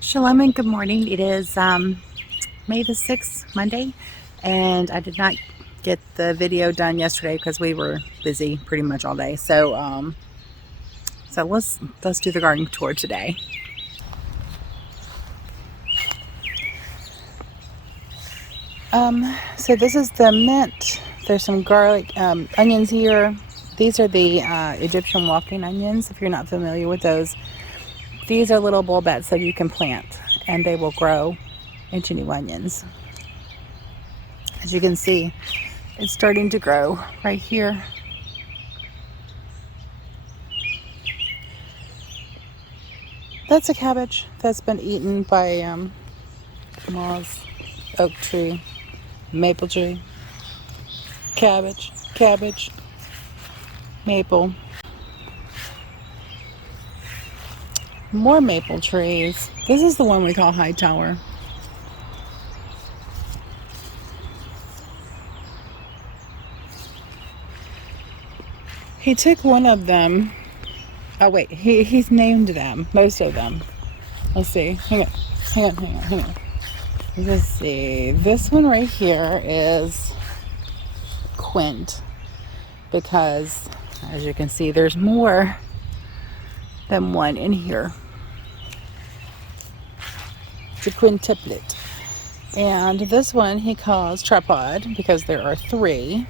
Shalom and good morning. It is May the 6th, Monday, and I did not get the video done yesterday because we were busy pretty much all day. So let's do the garden tour today. So this is the mint. There's some garlic, onions here. These are the Egyptian walking onions, if you're not familiar with those. These are little bulbets that you can plant, and they will grow into new onions. As you can see, it's starting to grow right here. That's a cabbage that's been eaten by moths, oak tree, maple tree, cabbage, maple. More maple trees. This is the one we call High Tower. He took one of them. Oh wait, he's named them, most of them. Let's see. Hang on. Let's see. This one right here is Quint, because as you can see, there's more than one in here. It's a quintuplet. And this one he calls tripod because there are 3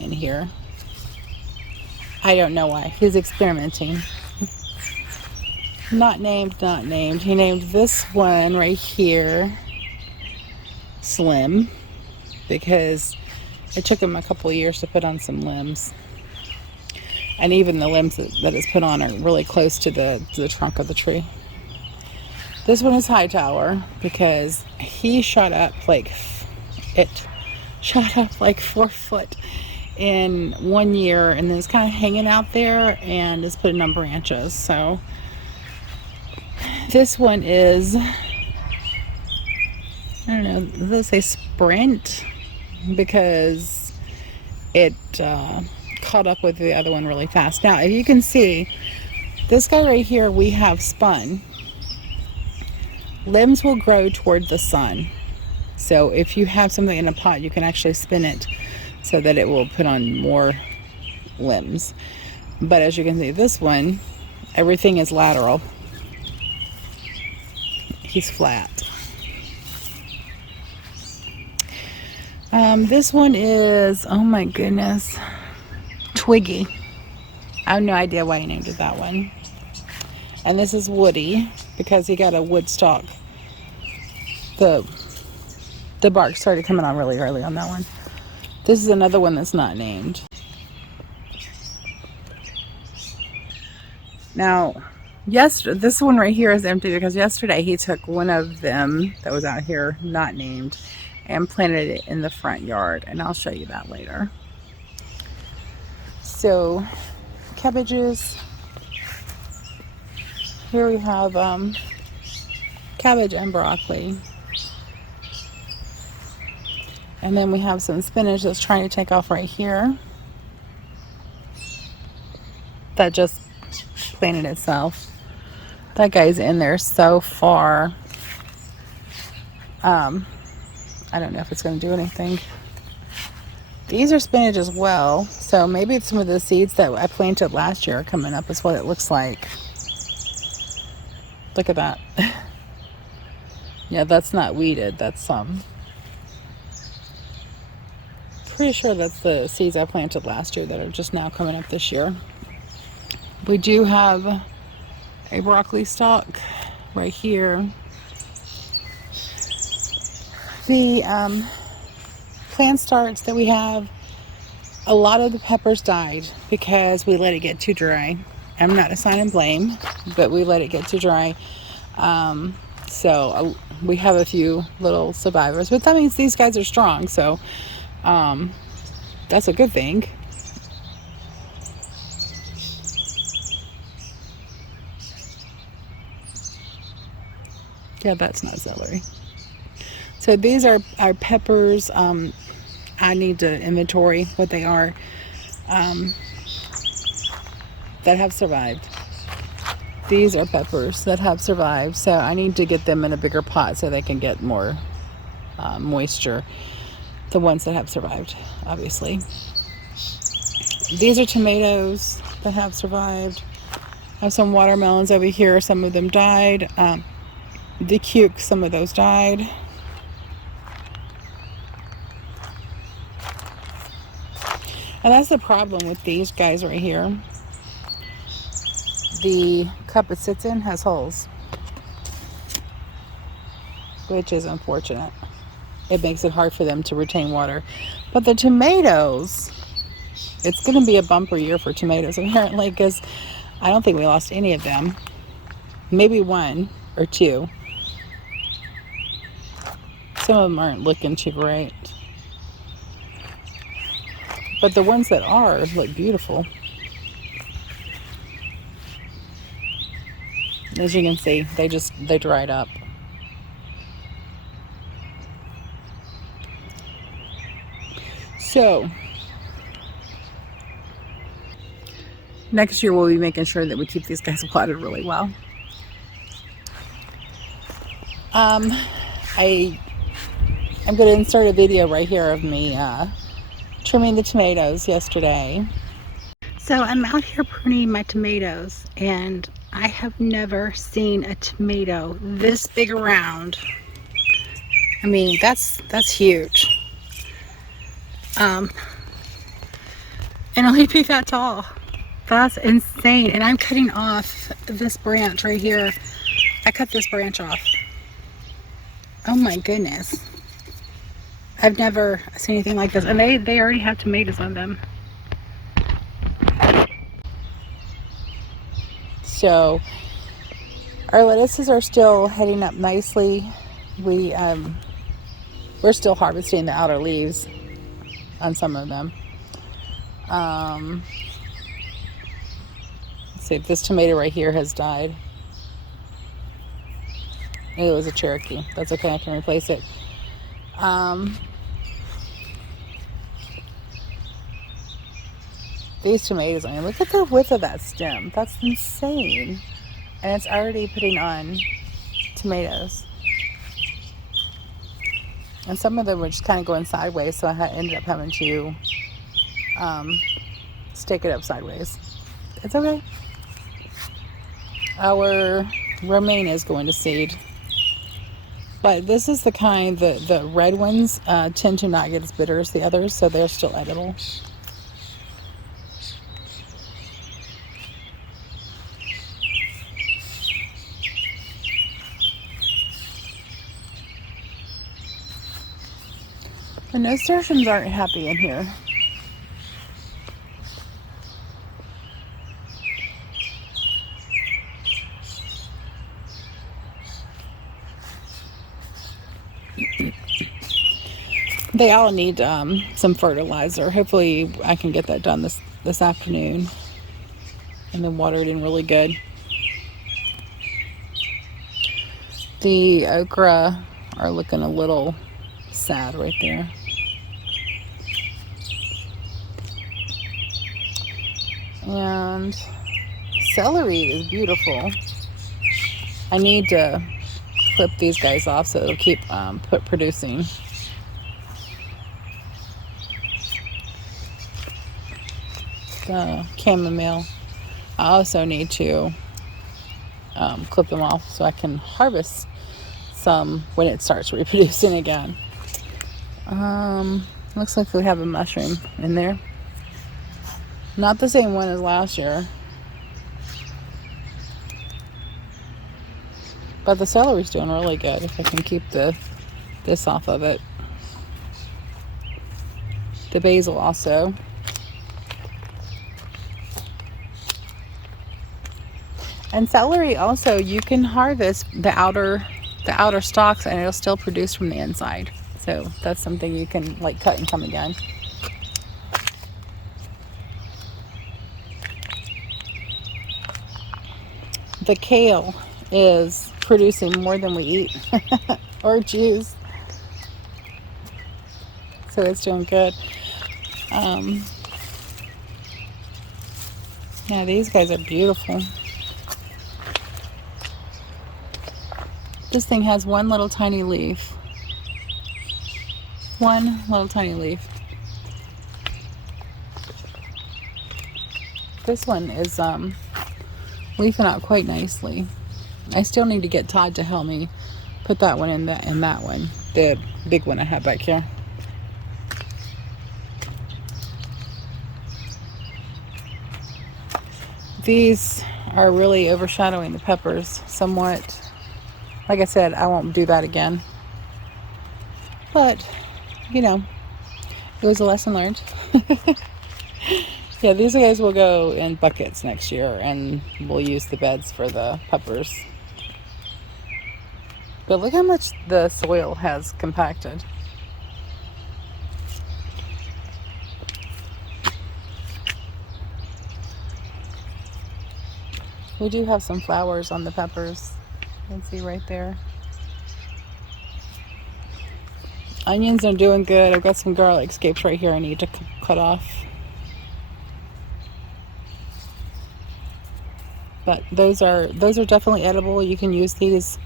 in here. I don't know why. He's experimenting. Not named. He named this one right here Slim because it took him a couple of years to put on some limbs. And even the limbs that it's put on are really close to the trunk of the tree. This one is High Tower because he shot up like 4 foot in 1 year, and then it's kind of hanging out there and it's putting on branches. So this one is, I don't know, let's say Sprint, because it caught up with the other one really fast. Now, if you can see, this guy right here we have spun. Limbs will grow toward the sun. So if you have something in a pot, you can actually spin it so that it will put on more limbs. But as you can see, this one, everything is lateral. He's flat. This one is, oh my goodness, Twiggy. I have no idea why he named it that one. And this is Woody because he got a wood stalk. The bark started coming on really early on that one. This is another one that's not named. Now, this one right here is empty because yesterday he took one of them that was out here, not named, and planted it in the front yard, and I'll show you that later. So, cabbages. Here we have cabbage and broccoli. And then we have some spinach that's trying to take off right here. That just planted itself. That guy's in there so far. I don't know if it's going to do anything. These are spinach as well. So maybe it's some of the seeds that I planted last year are coming up is what it looks like. Look at that. Yeah, that's not weeded. That's pretty sure that's the seeds I planted last year that are just now coming up this year. We do have a broccoli stalk right here. The plant starts that we have, a lot of the peppers died because we let it get too dry. I'm not assigning blame, but we let it get too dry. So we have a few little survivors, but that means these guys are strong. So that's a good thing. Yeah, that's not celery. So these are our peppers. I need to inventory what they are that have survived. These are peppers that have survived, so I need to get them in a bigger pot so they can get more moisture. The ones that have survived, obviously. These are tomatoes that have survived. I have some watermelons over here. Some of them died. The cukes, some of those died. And that's the problem with these guys right here. The cup it sits in has holes, which is unfortunate. It makes it hard for them to retain water. But the tomatoes, it's going to be a bumper year for tomatoes apparently, because I don't think we lost any of them. Maybe one or two. Some of them aren't looking too great. But the ones that are look beautiful. As you can see, they dried up. So next year we'll be making sure that we keep these guys watered really well. I'm going to insert a video right here of me trimming the tomatoes yesterday. So I'm out here pruning my tomatoes, and I have never seen a tomato this big around. I mean, that's huge. And only be that tall. That's insane. And I'm cutting off this branch right here. I cut this branch off. Oh my goodness. I've never seen anything like this. And they already have tomatoes on them. So our lettuces are still heading up nicely. We're still harvesting the outer leaves on some of them. Let's see, this tomato right here has died. It was a Cherokee. That's okay, I can replace it. These tomatoes, I mean, look at the width of that stem. That's insane. And it's already putting on tomatoes. And some of them were just kind of going sideways, so I ended up having to stake it up sideways. It's okay. Our romaine is going to seed. But this is the kind, the red ones tend to not get as bitter as the others, so they're still edible. The nasturtiums aren't happy in here. They all need some fertilizer. Hopefully I can get that done this afternoon. And then water it in really good. The okra are looking a little sad right there. And celery is beautiful. I need to clip these guys off so it'll keep producing. The chamomile, I also need to clip them off so I can harvest some when it starts reproducing again. Looks like we have a mushroom in there. Not the same one as last year. But the celery's doing really good if I can keep this off of it. the basil also. And celery also, you can harvest the outer stalks and it'll still produce from the inside. So that's something you can like cut and come again. The kale is producing more than we eat or juice. So it's doing good. Yeah, these guys are beautiful. This thing has one little tiny leaf. One little tiny leaf. This one is leafing out quite nicely. I still need to get Todd to help me put that one in that one. The big one I have back here. These are really overshadowing the peppers somewhat. Like I said, I won't do that again. But, you know, it was a lesson learned. Yeah, these guys will go in buckets next year, and we'll use the beds for the peppers. But look how much the soil has compacted. We do have some flowers on the peppers. You can see right there. Onions are doing good. I've got some garlic scapes right here I need to cut off. But those are definitely edible. You can use these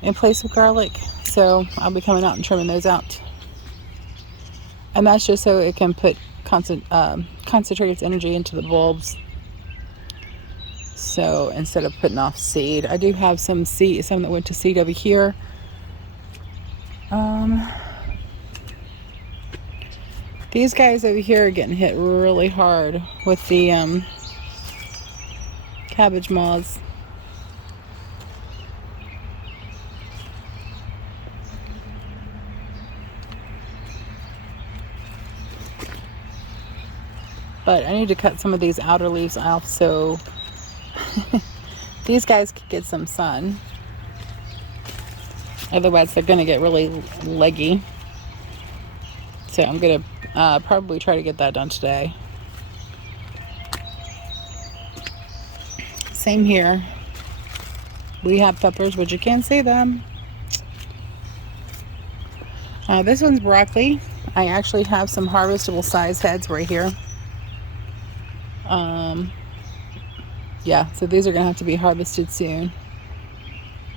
in place of garlic. So I'll be coming out and trimming those out. And that's just so it can put concentrate its energy into the bulbs. So instead of putting off seed, I do have some that went to seed over here. These guys over here are getting hit really hard with the cabbage moths. But I need to cut some of these outer leaves off so these guys could get some sun. Otherwise they're going to get really leggy. So I'm going to probably try to get that done today. Same here. We have peppers, but you can't see them. This one's broccoli. I actually have some harvestable size heads right here. Yeah, so these are going to have to be harvested soon.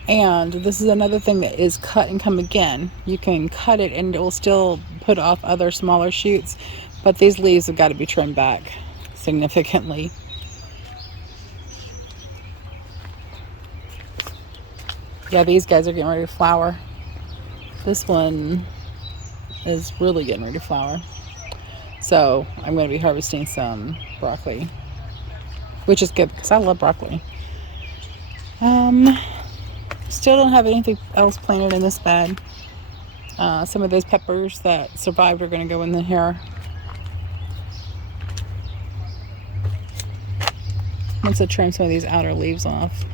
And this is another thing that is cut and come again. You can cut it and it will still put off other smaller shoots, but these leaves have got to be trimmed back significantly. Yeah, these guys are getting ready to flower. This one is really getting ready to flower. So I'm going to be harvesting some broccoli, which is good because I love broccoli. Still don't have anything else planted in this bed. Some of those peppers that survived are going to go in the here. Once I trim some of these outer leaves off.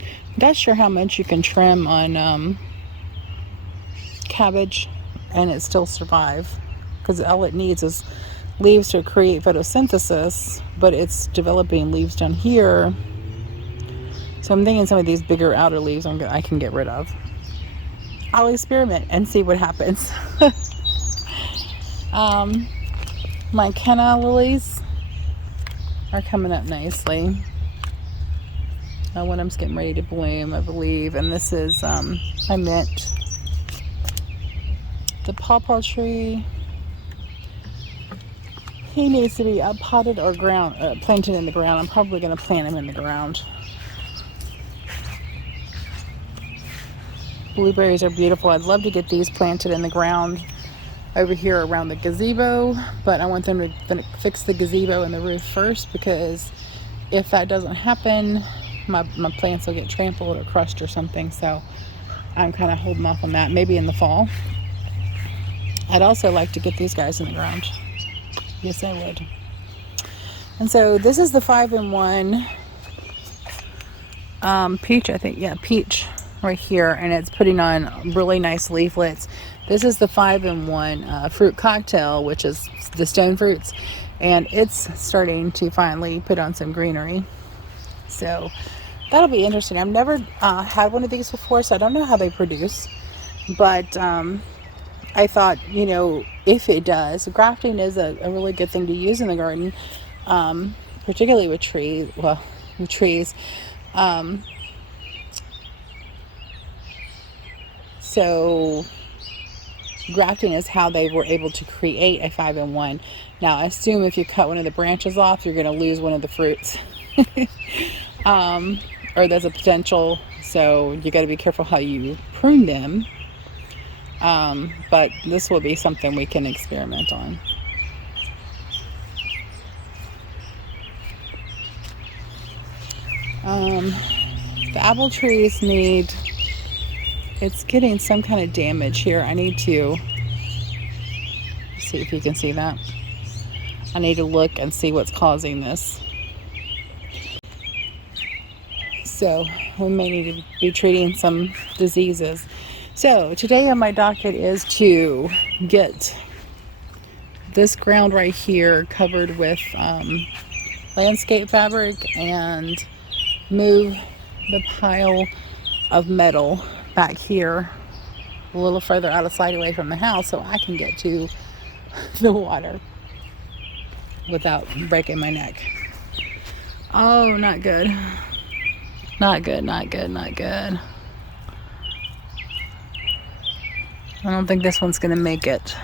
I'm not sure how much you can trim on cabbage and it still survive, because all it needs is leaves to create photosynthesis, but it's developing leaves down here. So I'm thinking some of these bigger outer leaves I can get rid of. I'll experiment and see what happens. My canna lilies are coming up nicely. One of them's getting ready to bloom, I believe. And this is my mint. The pawpaw tree, he needs to be potted or planted in the ground. I'm probably going to plant him in the ground. Blueberries are beautiful. I'd love to get these planted in the ground over here around the gazebo, but I want them to fix the gazebo and the roof first, because if that doesn't happen, my plants will get trampled or crushed or something. So I'm kind of holding off on that, maybe in the fall. I'd also like to get these guys in the ground. Yes, I would. And so this is the 5-in-1 peach, I think. Yeah, peach right here. And it's putting on really nice leaflets. This is the 5-in-1 fruit cocktail, which is the stone fruits. And it's starting to finally put on some greenery. So that'll be interesting. I've never had one of these before, so I don't know how they produce. But I thought, you know, if it does, grafting is a really good thing to use in the garden, particularly with trees. Well, with trees. So grafting is how they were able to create a 5-in-1. Now, I assume if you cut one of the branches off, you're going to lose one of the fruits. Or there's a potential, so you got to be careful how you prune them. But this will be something we can experiment on. The apple trees need, it's getting some kind of damage here. I need to see if you can see that. I need to look and see what's causing this. So we may need to be treating some diseases. So today on my docket is to get this ground right here covered with landscape fabric and move the pile of metal back here a little further out of sight away from the house so I can get to the water without breaking my neck. Oh, not good. Not good, not good, not good. I don't think this one's going to make it.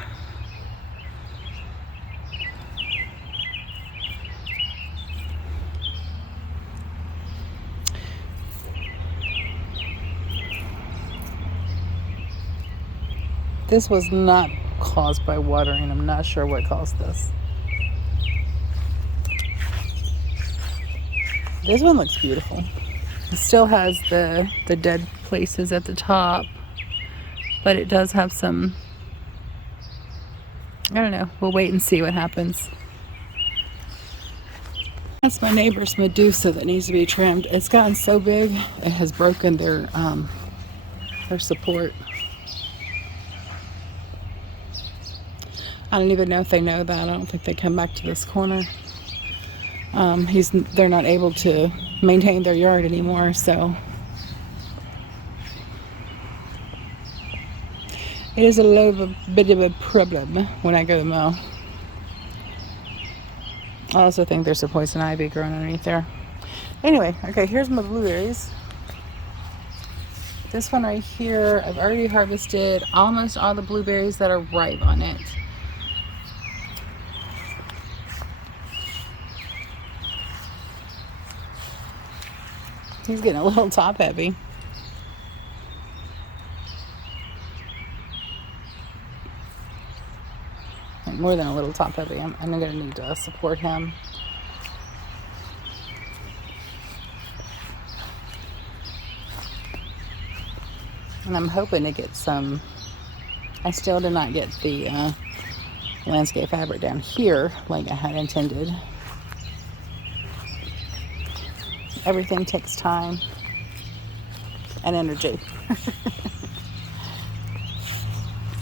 This was not caused by watering. I'm not sure what caused this. This one looks beautiful. It still has the dead places at the top, but it does have some, I don't know, we'll wait and see what happens. That's my neighbor's Medusa that needs to be trimmed. It's gotten so big, it has broken their support. I don't even know if they know that. I don't think they come back to this corner. They're not able to maintain their yard anymore, so it is a little bit of a problem when I go to mow. I also think there's a poison ivy growing underneath there. Anyway, okay, here's my blueberries. This one right here, I've already harvested almost all the blueberries that are ripe on it. He's getting a little top heavy. More than a little top heavy. I'm going to need to support him. And I'm hoping to get some. I still did not get the landscape fabric down here like I had intended. Everything takes time and energy.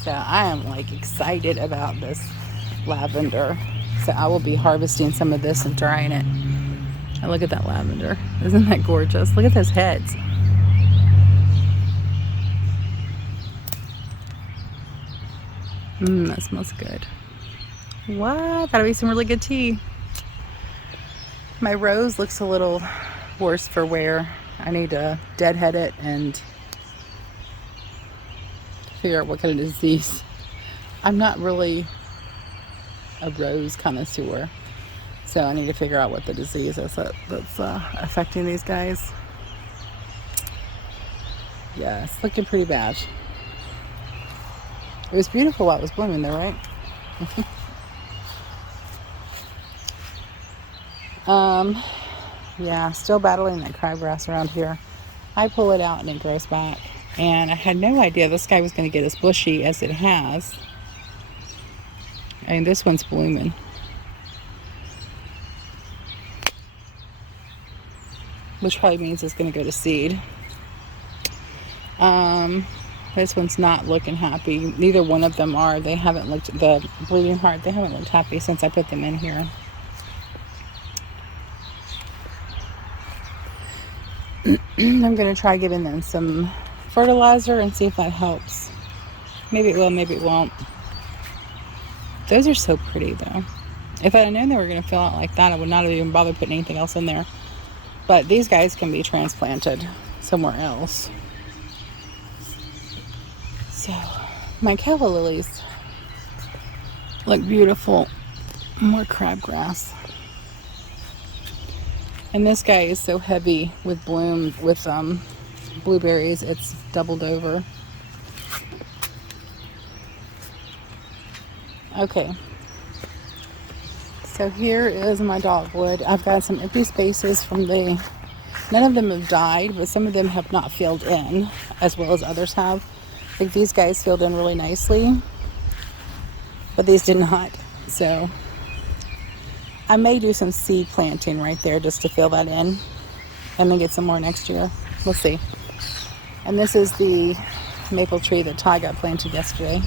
So I am like excited about this lavender. So I will be harvesting some of this and drying it. And look at that lavender. Isn't that gorgeous? Look at those heads. That smells good. What? That'll be some really good tea. My rose looks a little worse for wear. I need to deadhead it and figure out what kind of disease. I'm not really a rose connoisseur, so I need to figure out what the disease is that's affecting these guys. Yeah, it's looking pretty bad. It was beautiful while it was blooming though, right? Yeah, still battling that crabgrass around here. I pull it out and it grows back. And I had no idea this guy was going to get as bushy as it has. And this one's blooming. Which probably means it's going to go to seed. This one's not looking happy. Neither one of them are. They haven't looked, the bleeding heart, they haven't looked happy since I put them in here. I'm going to try giving them some fertilizer and see if that helps. Maybe it will, maybe it won't. Those are so pretty though. If I had known they were going to fill out like that, I would not have even bothered putting anything else in there. But these guys can be transplanted somewhere else. So, my calla lilies look beautiful. More crabgrass. And this guy is so heavy with bloom, with blueberries, it's doubled over. Okay. So here is my dogwood. I've got some empty spaces from the, none of them have died, but some of them have not filled in as well as others have. Like these guys filled in really nicely, but these did not. So I may do some seed planting right there just to fill that in and then get some more next year. We'll see. And this is the maple tree that Todd got planted yesterday.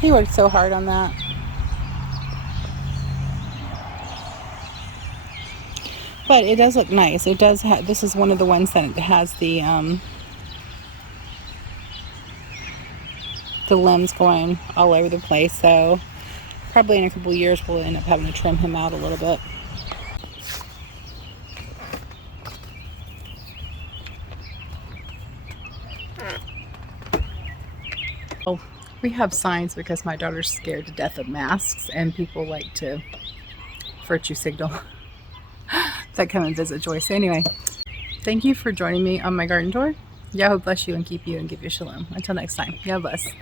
He worked so hard on that. But it does look nice. It does have, this is one of the ones that has the limbs going all over the place. So probably in a couple of years we'll end up having to trim him out a little bit. Oh, we have signs because my daughter's scared to death of masks and people like to virtue signal that come and visit Joy. So anyway, thank you for joining me on my garden tour. Yahweh bless you and keep you and give you shalom. Until next time, Yahweh bless.